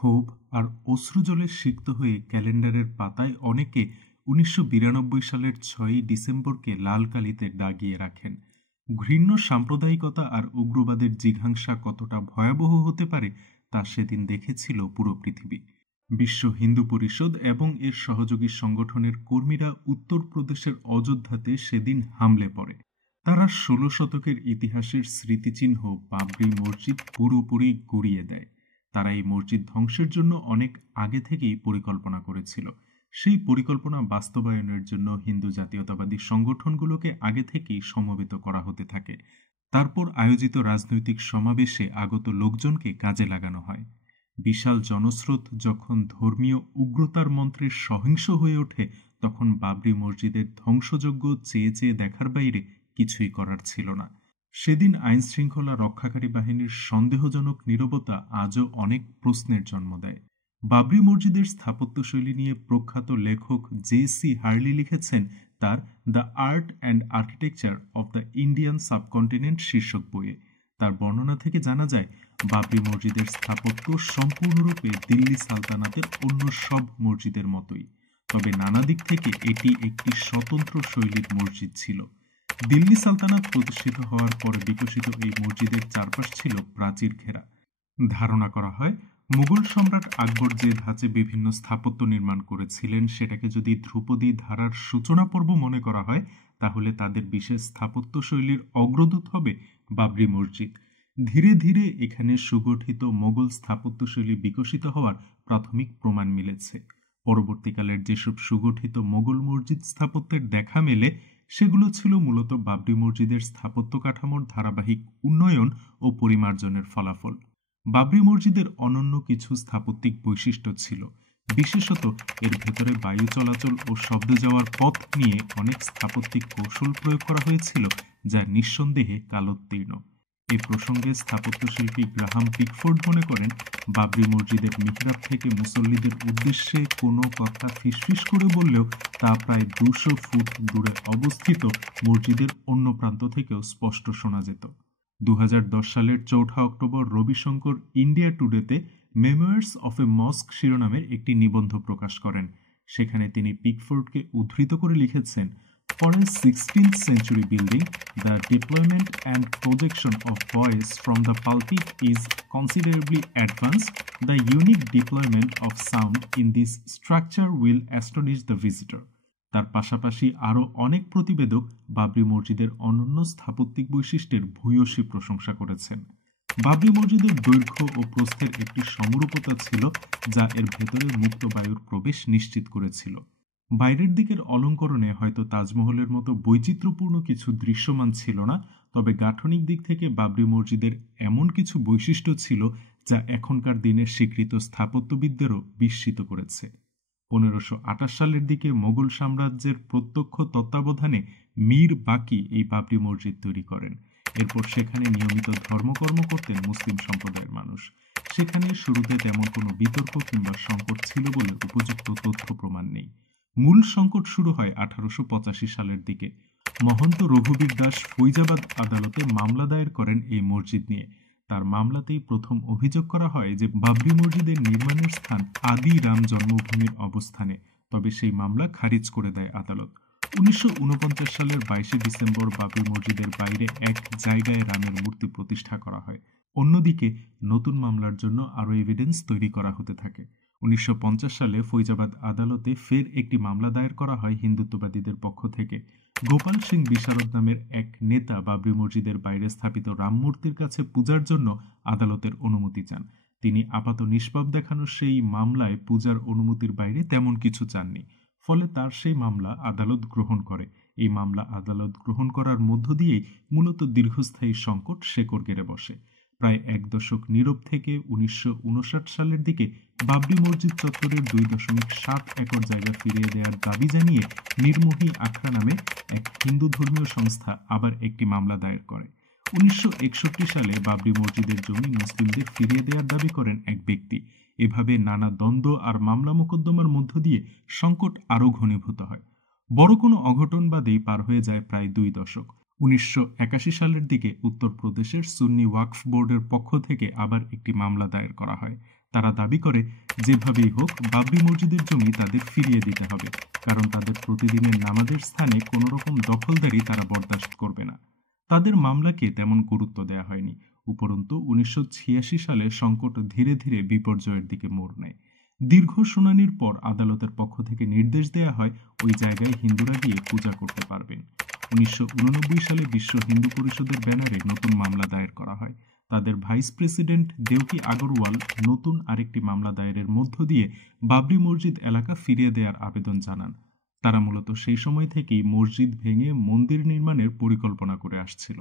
ক্ষোভ আর অশ্রুজলে সিক্ত হয়ে ক্যালেন্ডারের পাতায় অনেকে ১৯৯২ সালের ৬ই ডিসেম্বরকে লাল কালিতে দাগিয়ে রাখেন। ঘৃণ্য সাম্প্রদায়িকতা আর উগ্রবাদের জিঘাংসা কতটা ভয়াবহ হতে পারে তা সেদিন দেখেছিল পুরো পৃথিবী। বিশ্ব হিন্দু পরিষদ এবং এর সহযোগী সংগঠনের কর্মীরা উত্তরপ্রদেশের অযোধ্যাতে সেদিন হামলে পড়ে। তারা ১৬ শতকের ইতিহাসের স্মৃতিচিহ্ন বাবরি মসজিদ পুরোপুরি গুঁড়িয়ে দেয়। তারা এই মসজিদ ধ্বংসের জন্য অনেক আগে থেকেই পরিকল্পনা করেছিল। সেই পরিকল্পনা বাস্তবায়নের জন্য হিন্দু জাতীয়তাবাদী সংগঠনগুলোকে আগে থেকেই সমবেত করা হতে থাকে। তারপর আয়োজিত রাজনৈতিক সমাবেশে আগত লোকজনকে কাজে লাগানো হয়। বিশাল জনস্রোত যখন ধর্মীয় উগ্রতার মন্ত্রে সহিংস হয়ে ওঠে, তখন বাবরি মসজিদের ধ্বংসযজ্ঞ চেয়ে চেয়ে দেখার বাইরে কিছুই করার ছিল না। সেদিন আইন শৃঙ্খলা রক্ষাকারী বাহিনীর সন্দেহজনক নীরবতা আজও অনেক প্রশ্নের জন্ম দেয়। বাবরি মসজিদের স্থাপত্যশৈলী নিয়ে প্রখ্যাত লেখক জে.সি. হার্লি লিখেছেন তার the art and architecture of the Indian subcontinent শীর্ষক বইয়ে। তার বর্ণনা থেকে জানা যায়, বাবরি মসজিদের স্থাপত্য সম্পূর্ণরূপে দিল্লি সালতানাতের অন্য সব মসজিদের মতোই, তবে নানা দিক থেকে এটি একটি স্বতন্ত্র শৈলীর মসজিদ ছিল। দিল্লি সালতানাত প্রতিষ্ঠিত হওয়ার পর বিকশিত এই মসজিদের চারপাশ ছিল প্রাচীর ঘেরা। ধারণা করা হয় মুঘল সম্রাট আকবর যে ধাঁচে বিভিন্ন স্থাপত্য নির্মাণ করেছিলেন সেটাকে যদি ধ্রুপদী ধারার সূচনা পর্ব মনে করা হয়, তাহলে তাদের বিশেষ স্থাপত্য শৈলীর অগ্রদূত হবে বাবরি মসজিদ। ধীরে ধীরে এখানে সুগঠিত মোগল স্থাপত্যশৈলী বিকশিত হওয়ার প্রাথমিক প্রমাণ মিলেছে। পরবর্তীকালের যেসব সুগঠিত মোগল মসজিদ স্থাপত্যের দেখা মেলে, সেগুলো ছিল মূলত বাবরি মসজিদের স্থাপত্য কাঠামোর ধারাবাহিক উন্নয়ন ও পরিমার্জনের ফলাফল। বাবরি মসজিদের অনন্য কিছু স্থাপত্যিক বৈশিষ্ট্য ছিল। বিশেষত এর ভেতরে বায়ু চলাচল ও শব্দ যাওয়ার পথ নিয়ে অনেক স্থাপত্যিক কৌশল প্রয়োগ করা হয়েছিল, যা নিঃসন্দেহে কালোত্তীর্ণ। এ প্রসঙ্গে স্থাপত্যশিল্পী গ্রাহাম পিকফোর্ড মনে করেন, বাবরি মসজিদের মিহরাব থেকে মুসল্লিদের উদ্দেশ্যে কোনো কথা ফিসফিস করে বললেও তা প্রায় ২০০ ফুট দূরে অবস্থিত মসজিদের অন্য প্রান্ত থেকেও স্পষ্ট শোনা যেত। ২০১০ সালের ৪ অক্টোবর রবিশঙ্কর ইন্ডিয়া টুডেতে মেমোয়ার্স অফ এ মস্ক শিরোনামের একটি নিবন্ধ প্রকাশ করেন। সেখানে তিনি পিকফোর্ডকে উদ্ধৃত করে লিখেছেন, For a 16th century building, the deployment and projection of voice from the pulpit is considerably advanced. The unique deployment of sound in this structure will astonish the visitor. তার পাশাপাশি আরও অনেক প্রতিবেদক বাবরি মসজিদের অনন্য স্থাপত্যিক বৈশিষ্ট্যের ভূয়সী প্রশংসা করেছেন। বাবরি মসজিদের দৈর্ঘ্য ও প্রস্থের একটি সমরূপতা ছিল, যা এর ভেতরে মুক্ত বায়ুর প্রবেশ নিশ্চিত করেছিল। বাইরের দিকের অলঙ্করণে হয়তো তাজমহলের মতো বৈচিত্র্যপূর্ণ কিছু দৃশ্যমান ছিল না, তবে গাঠনিক দিক থেকে বাবরি মসজিদের এমন কিছু বৈশিষ্ট্য ছিল যা এখনকার দিনের স্বীকৃত স্থাপত্যবিদদেরও বিস্মিত করেছে। ১৫২৮ সালের দিকে মোগল সাম্রাজ্যের প্রত্যক্ষ তত্ত্বাবধানে মীর বাকি এই বাবরি মসজিদ তৈরি করেন। এরপর সেখানে নিয়মিত ধর্মকর্ম করতেন মুসলিম সম্প্রদায়ের মানুষ। সেখানে শুরুতে তেমন কোনো বিতর্ক কিংবা সংকট ছিল বলে উপযুক্ত তথ্য প্রমাণ নেই। মূল সংকট শুরু হয় ১৮৮৫ সালের দিকে। মহন্ত রঘুবীর দাস ফৈজাবাদ আদালতে মামলা দায়ের করেন এই মসজিদ নিয়ে। তার মামলাতেই প্রথম অভিযোগ করা হয় যে বাবরি মসজিদের নির্মাণের স্থান আদি রাম জন্মভূমির অবস্থানে, তবে সেই মামলা খারিজ করে দেয় আদালত। ১৯৪৯ সালের ২২ ডিসেম্বর বাবরি মসজিদের বাইরে এক জায়গায় রামের মূর্তি প্রতিষ্ঠা করা হয়। অন্যদিকে নতুন মামলার জন্য আরও এভিডেন্স তৈরি করা হতে থাকে। ১৯৫০ সালে ফৈজাবাদ আদালতে ফের একটি মামলা দায়ের করা হয় হিন্দুত্ববাদীদের পক্ষ থেকে। গোপাল সিং বিশারদ নামের এক নেতা বাবরি মসজিদের বাইরে স্থাপিত রাম মূর্তির কাছে পূজার জন্য আদালতের অনুমতি চান। তিনি আপাত নিষ্পাপ দেখানো সেই মামলায় পূজার অনুমতির বাইরে তেমন কিছু চাননি, ফলে তার সেই মামলা আদালত গ্রহণ করে। এই মামলা আদালত গ্রহণ করার মধ্য দিয়েই মূলত দীর্ঘস্থায়ী সংকট শেকড় গেড়ে বসে। প্রায় এক দশক নীরব থেকে ১৯৫৯ সালের দিকে বাবরি মসজিদ চত্বরের ২.৭ একর জায়গা ফিরিয়ে দেওয়ার দাবি জানিয়ে নির্মোহী আখড়া নামে এক হিন্দু ধর্মীয় সংস্থা আবার একটি মামলা দায়ের করে। ১৯৬১ সালে বাবরি মসজিদের জমি মুসলিমদের ফিরিয়ে দেওয়ার দাবি করেন এক ব্যক্তি। এভাবে নানা দ্বন্দ্ব আর মামলা মোকদ্দমার মধ্য দিয়ে সংকট আরও ঘনীভূত হয়। বড় কোনো অঘটন বাদেই পার হয়ে যায় প্রায় ২ দশক। ১৯৮১ সালের দিকে উত্তরপ্রদেশের সুন্নি ওয়াকফ বোর্ডের পক্ষ থেকে আবার একটি মামলা দায়ের করা হয়। তারা দাবি করে যেভাবেই হোক বাবরি মসজিদের জমি তাদের ফিরিয়ে দিতে হবে, কারণ তাদের প্রতিদিনের নামাজের স্থানে কোনো রকম দখলদারি তারা বরদাস্ত করবে না। তাদের মামলাকে তেমন গুরুত্ব দেওয়া হয়নি। উপরন্তু 1986 সালে সংকট ধীরে ধীরে বিপর্যয়ের দিকে মোড় নেয়। দীর্ঘ শুনানির পর আদালতের পক্ষ থেকে নির্দেশ দেয়া হয় ওই জায়গায় হিন্দুরা গিয়ে পূজা করতে পারবেন। 1989 সালে বিশ্ব হিন্দু পরিষদের ব্যানারে নতুন মামলা দায়ের করা হয়। তাদের ভাইস প্রেসিডেন্ট দেওকি আগরওয়াল নতুন আরেকটি মামলা দায়েরের মধ্য দিয়ে বাবরি মসজিদ এলাকা ফিরিয়ে দেওয়ার আবেদন জানান। তারা মূলত সেই সময় থেকেই মসজিদ ভেঙে মন্দির নির্মাণের পরিকল্পনা করে আসছিল।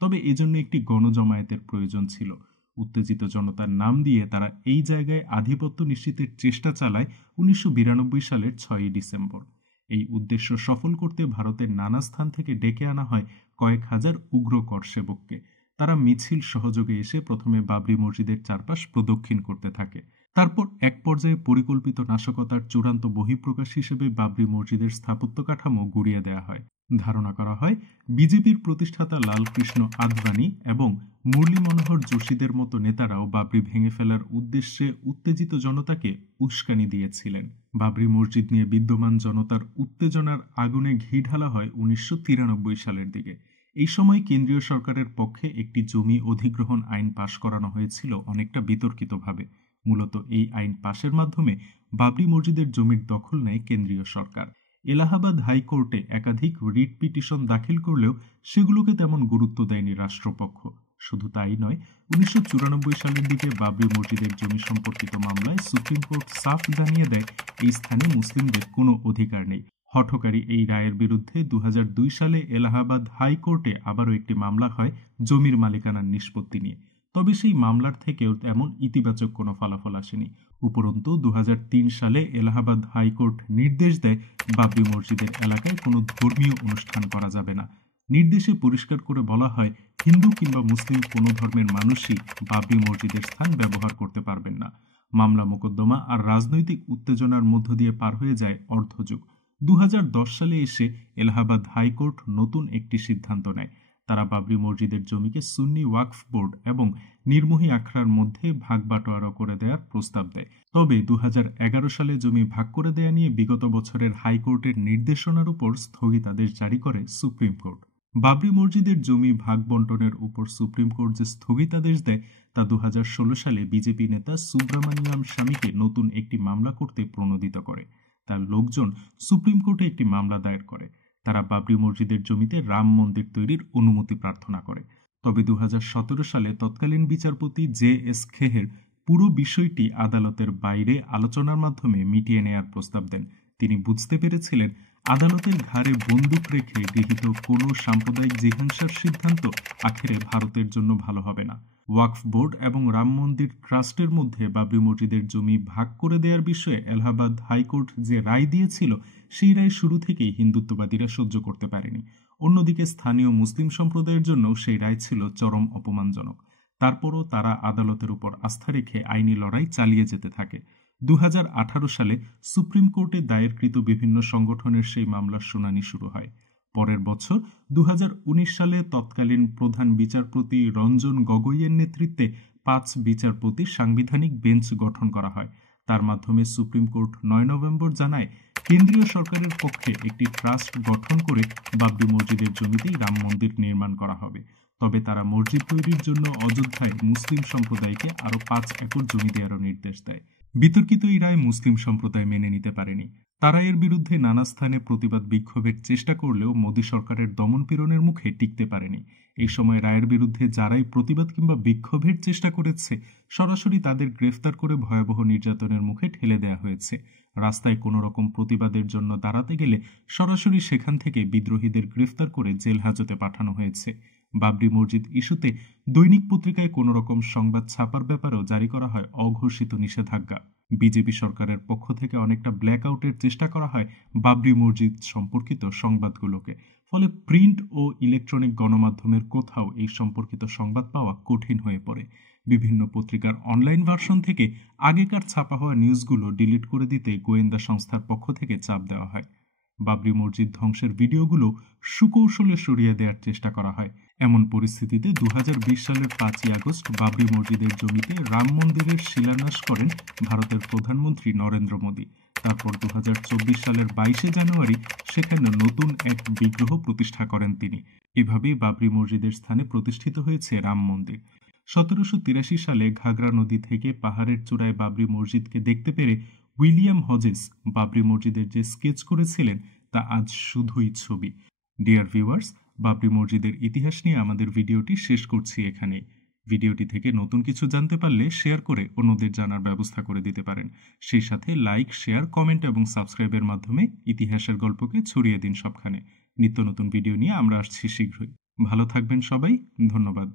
তবে এজন্য একটি গণজমায়েতের প্রয়োজন ছিল। উত্তেজিত জনতার নাম দিয়ে তারা এই জায়গায় আধিপত্য নিশ্চিতের চেষ্টা চালায় 1992 সালের 6 ডিসেম্বর। এই উদ্দেশ্য সফল করতে ভারতের নানা স্থান থেকে ডেকে আনা হয় কয়েক হাজার উগ্র করসেবককে। তারা মিছিল সহযোগে এসে প্রথমে বাবরি মসজিদের চারপাশ প্রদক্ষিণ করতে থাকে। তারপর এক পর্যায়ে পরিকল্পিত নাশকতার চূড়ান্ত বহিঃপ্রকাশ হিসেবে বাবরি মসজিদের স্থাপত্য কাঠামো গুড়িয়ে দেওয়া হয়। ধারণা করা হয় বিজেপির প্রতিষ্ঠাতা লালকৃষ্ণ আদবানি এবং মুরলী মনোহর যোশীদের মতো নেতারাও বাবরি ভেঙে ফেলার উদ্দেশ্যে উত্তেজিত জনতাকে উস্কানি দিয়েছিলেন। বাবরি মসজিদ নিয়ে বিদ্যমান জনতার উত্তেজনার আগুনে ঘি ঢালা হয় 1993 সালের দিকে। এই সময় কেন্দ্রীয় সরকারের পক্ষে একটি জমি অধিগ্রহণ আইন পাশ করানো হয়েছিল অনেকটা বিতর্কিতভাবে। মূলত এই আইন পাশের মাধ্যমে বাবরি মসজিদের জমির দখল নেয় কেন্দ্রীয় সরকার। এলাহাবাদ হাইকোর্টে একাধিক রিট পিটিশন দাখিল করলেও সেগুলোকে তেমন গুরুত্ব দেয়নি রাষ্ট্রপক্ষ। শুধু তাই নয়, 1994 সালের দিকে বাবরি মসজিদের জমি সম্পর্কিত মামলায় সুপ্রিম কোর্ট সাফ জানিয়ে দেয় এই স্থানে মুসলিমদের কোনো অধিকার নেই। হঠকারী এই রায়ের বিরুদ্ধে 2002 সালে এলাহাবাদ হাইকোর্টে আবারও একটি মামলা হয় জমির মালিকানার নিষ্পত্তি নিয়ে। তবে সেই মামলার থেকেও তেমন ইতিবাচক কোনো ফলাফল আসেনি। উপরন্তু 2003 সালে এলাহাবাদ হাইকোর্ট নির্দেশ দেয় বাবরি মসজিদের এলাকায় কোনো ধর্মীয় অনুষ্ঠান করা যাবে না। নির্দেশে পরিষ্কার করে বলা হয় হিন্দু কিংবা মুসলিম কোনো ধর্মের মানুষই বাবরি মসজিদের স্থান ব্যবহার করতে পারবেন না। মামলা মোকদ্দমা আর রাজনৈতিক উত্তেজনার মধ্য দিয়ে পার হয়ে যায় অর্ধযুগ। 2010 সালে এসে এলাহাবাদ হাইকোর্ট নতুন একটি সিদ্ধান্ত নেয়। তারা বাবরি মসজিদের জমিকে সুন্নি ওয়াকফ বোর্ড এবং নির্মোহী আখড়ার মধ্যে ভাগ বাটোয়ারা করে দেওয়ার প্রস্তাব দেয়। তবে 2011 সালে জমি ভাগ করে দেয়া নিয়ে বিগত বছরের হাইকোর্টের নির্দেশনার উপর স্থগিতাদেশ জারি করে সুপ্রিম কোর্ট। বাবরি মসজিদের জমি ভাগ বন্টনের উপর সুপ্রিম কোর্ট যে স্থগিতাদেশ দেয় তা 2016 সালে বিজেপি নেতা সুব্রামানিয়াম স্বামীকে নতুন একটি মামলা করতে প্রণোদিত করে। তার লোকজন সুপ্রিম কোর্টে একটি মামলা দায়ের করে। তারা বাবরি মসজিদের জমিতে রাম মন্দির তৈরির অনুমতি প্রার্থনা করে। তবে 2017 সালে তৎকালীন বিচারপতি জে.এস. খেহের পুরো বিষয়টি আদালতের বাইরে আলোচনার মাধ্যমে মিটিয়ে নেয়ার প্রস্তাব দেন। তিনি বুঝতে পেরেছিলেন আদালতের ঘাড়ে বন্দুক রেখে গৃহীত কোনো সাম্প্রদায়িক জিহাংসার সিদ্ধান্ত আখেরে ভারতের জন্য ভালো হবে না। ওয়াকফ বোর্ড এবং রাম মন্দির ট্রাস্টের মধ্যে বাবরি মসজিদের জমি ভাগ করে দেওয়ার বিষয়ে এলাহাবাদ হাইকোর্ট যে রায় দিয়েছিল সেই রায় শুরু থেকেই হিন্দুত্ববাদীরা সহ্য করতে পারেনি। অন্যদিকে স্থানীয় মুসলিম সম্প্রদায়ের জন্য সেই রায় ছিল চরম অপমানজনক। তারপরও তারা আদালতের উপর আস্থা রেখে আইনি লড়াই চালিয়ে যেতে থাকে। 2018 সালে সুপ্রিম কোর্টে দায়েরকৃত বিভিন্ন সংগঠনের সেই মামলার শুনানি শুরু হয়। পরের বছর 2019 সালে তৎকালীন প্রধান বিচারপতি রঞ্জন গগৈয়ের নেতৃত্বে 5 বিচারপতির সাংবিধানিক বেঞ্চ গঠন করা হয়। তার মাধ্যমে সুপ্রিম কোর্ট 9 নভেম্বর জানায় কেন্দ্রীয় সরকারের পক্ষে একটি ট্রাস্ট গঠন করে বাবরি মসজিদের জমিতেই রাম মন্দির নির্মাণ করা হবে। তবে তারা মসজিদ তৈরির জন্য অযোধ্যায় মুসলিম সম্প্রদায়কে আরও 5 একর জমি দেওয়ারও নির্দেশ দেয়। বিতর্কিত এই রায় মুসলিম সম্প্রদায় মেনে নিতে পারেনি। তারা এর বিরুদ্ধে নানা স্থানে প্রতিবাদ বিক্ষোভের চেষ্টা করলেও মোদী সরকারের দমনপীড়নের মুখে টিকতে পারেনি। এই সময় রায়ের বিরুদ্ধে যারাই প্রতিবাদ কিংবা বিক্ষোভের চেষ্টা করেছে সরাসরি তাদের গ্রেফতার করে ভয়াবহ নির্যাতনের মুখে ঠেলে দেওয়া হয়েছে। রাস্তায় কোনো রকম প্রতিবাদের জন্য দাঁড়াতে গেলে সরাসরি সেখান থেকে বিদ্রোহীদের গ্রেফতার করে জেল হাজতে পাঠানো হয়েছে। বাবরি মসজিদ ইস্যুতে দৈনিক পত্রিকায় কোনো রকম সংবাদ ছাপার ব্যাপারেও জারি করা হয় অঘোষিত নিষেধাজ্ঞা। বিজেপি সরকারের পক্ষ থেকে অনেকটা ব্ল্যাক আউটের চেষ্টা করা হয় বাবরি মসজিদ সম্পর্কিত সংবাদগুলোকে। ফলে প্রিন্ট ও ইলেকট্রনিক গণমাধ্যমের কোথাও এই সম্পর্কিত সংবাদ পাওয়া কঠিন হয়ে পড়ে। বিভিন্ন পত্রিকার অনলাইন ভার্সন থেকে আগেকার ছাপা হওয়া নিউজগুলো ডিলিট করে দিতে গোয়েন্দা সংস্থার পক্ষ থেকে চাপ দেওয়া হয়। বাবরি মসজিদ ধ্বংসের ভিডিওগুলো সুকৌশলে সরিয়ে দেওয়ার চেষ্টা করা হয়। এমন পরিস্থিতিতে 2020 সালের 5ই আগস্ট বাবরি মসজিদের জমিতে রাম মন্দিরের শিলান্যাস করেন ভারতের প্রধানমন্ত্রী নরেন্দ্র মোদী। তারপর 2024 সালের 22শে জানুয়ারি সেখানে নতুন এক বিগ্রহ প্রতিষ্ঠা করেন তিনি। এভাবেই বাবরি মসজিদের স্থানে প্রতিষ্ঠিত হয়েছে রাম মন্দির। 1783 সালে ঘাগরা নদী থেকে পাহাড়ের চূড়ায় বাবরি মসজিদকে দেখতে পেরে উইলিয়াম হজেস বাবরি মসজিদের যে স্কেচ করেছিলেন তা আজ শুধুই ছবি। ডিয়ার ভিউয়ার্স, বাবরি মসজিদের ইতিহাস নিয়ে আমাদের ভিডিওটি শেষ করছি এখানে। ভিডিওটি থেকে নতুন কিছু জানতে পারলে শেয়ার করে অন্যদের জানার ব্যবস্থা করে দিতে পারেন। সেই সাথে লাইক, শেয়ার, কমেন্ট এবং সাবস্ক্রাইবের মাধ্যমে ইতিহাসের গল্পকে ছড়িয়ে দিন সবখানে। নিত্য নতুন ভিডিও নিয়ে আমরা আসছি শীঘ্রই। ভালো থাকবেন সবাই, ধন্যবাদ।